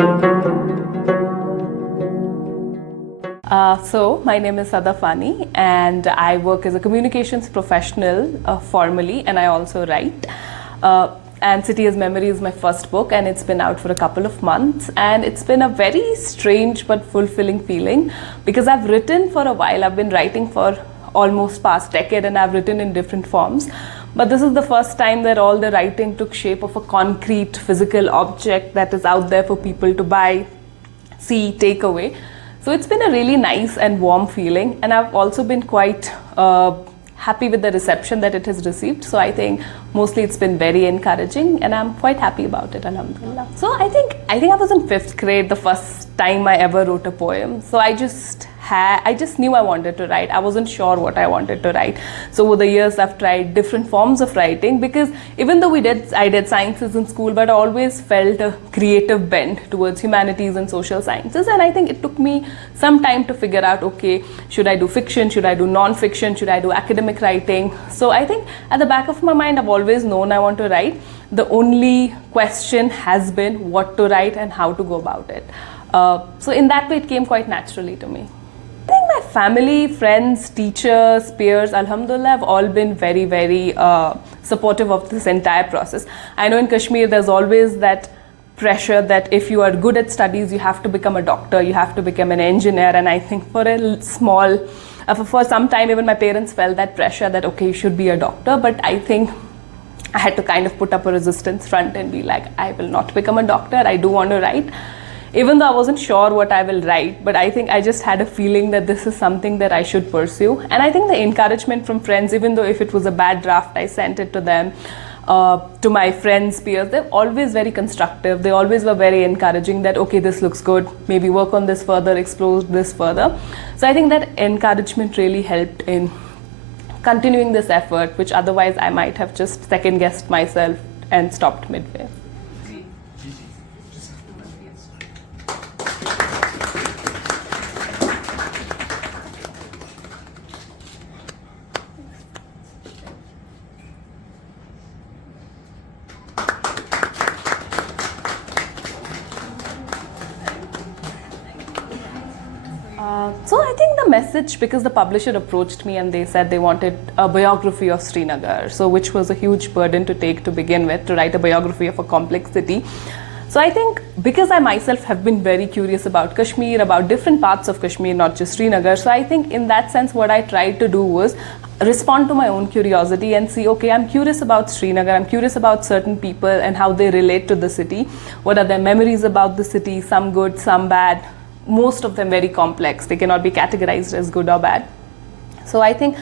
So my name is Sadaf Wani and I work as a communications professional formally, and I also write. And City as Memory is my first book, and it's been out for a couple of months, and it's been a very strange but fulfilling feeling because I've written for a while. I've been writing for almost past decade, and I've written in different forms. But this is the first time that all the writing took shape of a concrete physical object that is out there for people to buy, see, take away. So it's been a really nice and warm feeling, and I've also been quite happy with the reception that it has received. So I think mostly it's been very encouraging, and I'm quite happy about it, alhamdulillah. So I think I was in 5th grade the first time I ever wrote a poem. So I just knew I wanted to write. I wasn't sure what I wanted to write. So over the years, I've tried different forms of writing, because even though I did sciences in school, but I always felt a creative bent towards humanities and social sciences. And I think it took me some time to figure out, okay, should I do fiction? Should I do non-fiction? Should I do academic writing? So I think at the back of my mind, I've always known I want to write. The only question has been what to write and how to go about it. So in that way, it came quite naturally to me. I think my family, friends, teachers, peers, alhamdulillah, have all been very, very supportive of this entire process. I know in Kashmir, there's always that pressure that if you are good at studies, you have to become a doctor, you have to become an engineer. And I think for some time, even my parents felt that pressure that, okay, you should be a doctor. But I think I had to kind of put up a resistance front and be like, I will not become a doctor. I do want to write. Even though I wasn't sure what I will write, but I think I just had a feeling that this is something that I should pursue. And I think the encouragement from friends, even though if it was a bad draft, I sent it to them, to my friends, peers, they're always very constructive. They always were very encouraging that, okay, this looks good, maybe work on this further, explore this further. So I think that encouragement really helped in continuing this effort, which otherwise I might have just second-guessed myself and stopped midway. So I think the message, because the publisher approached me and they said they wanted a biography of Srinagar, so which was a huge burden to take to begin with, to write a biography of a complex city. So I think because I myself have been very curious about Kashmir, about different parts of Kashmir, not just Srinagar, so I think in that sense what I tried to do was respond to my own curiosity and see, okay, I'm curious about Srinagar, I'm curious about certain people and how they relate to the city. What are their memories about the city, some good, some bad, most of them very complex. They cannot be categorized as good or bad. So I think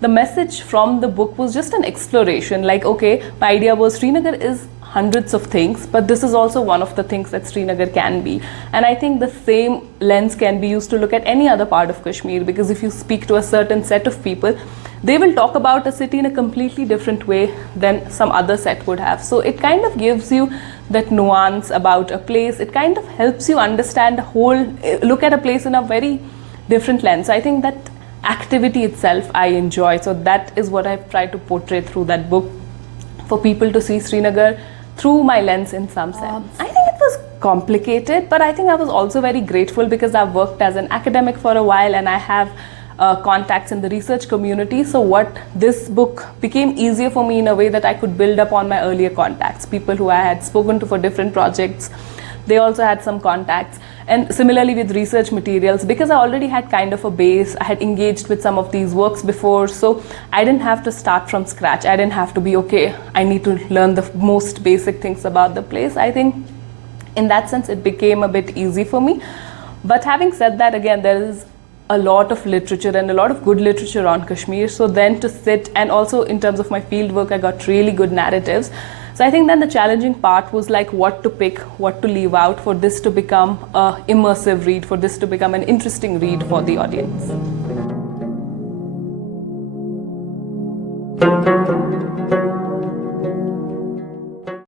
the message from the book was just an exploration. Like, okay, my idea was Srinagar is hundreds of things, but this is also one of the things that Srinagar can be. And I think the same lens can be used to look at any other part of Kashmir, because if you speak to a certain set of people, they will talk about a city in a completely different way than some other set would have. So it kind of gives you that nuance about a place. It kind of helps you understand the whole, look at a place in a very different lens. I think that activity itself I enjoy. So that is what I've tried to portray through that book, for people to see Srinagar through my lens in some sense. I think it was complicated, but I think I was also very grateful because I've worked as an academic for a while and I have contacts in the research community. So what this book became easier for me in a way that I could build up on my earlier contacts, people who I had spoken to for different projects. They also had some contacts. And similarly with research materials, because I already had kind of a base, I had engaged with some of these works before, so I didn't have to start from scratch. I didn't have to be, okay, I need to learn the most basic things about the place. I think in that sense, it became a bit easy for me. But having said that, again, there is a lot of literature and a lot of good literature on Kashmir. So then to sit, and also in terms of my field work, I got really good narratives. So I think then the challenging part was like what to pick, what to leave out for this to become an immersive read, for this to become an interesting read for the audience.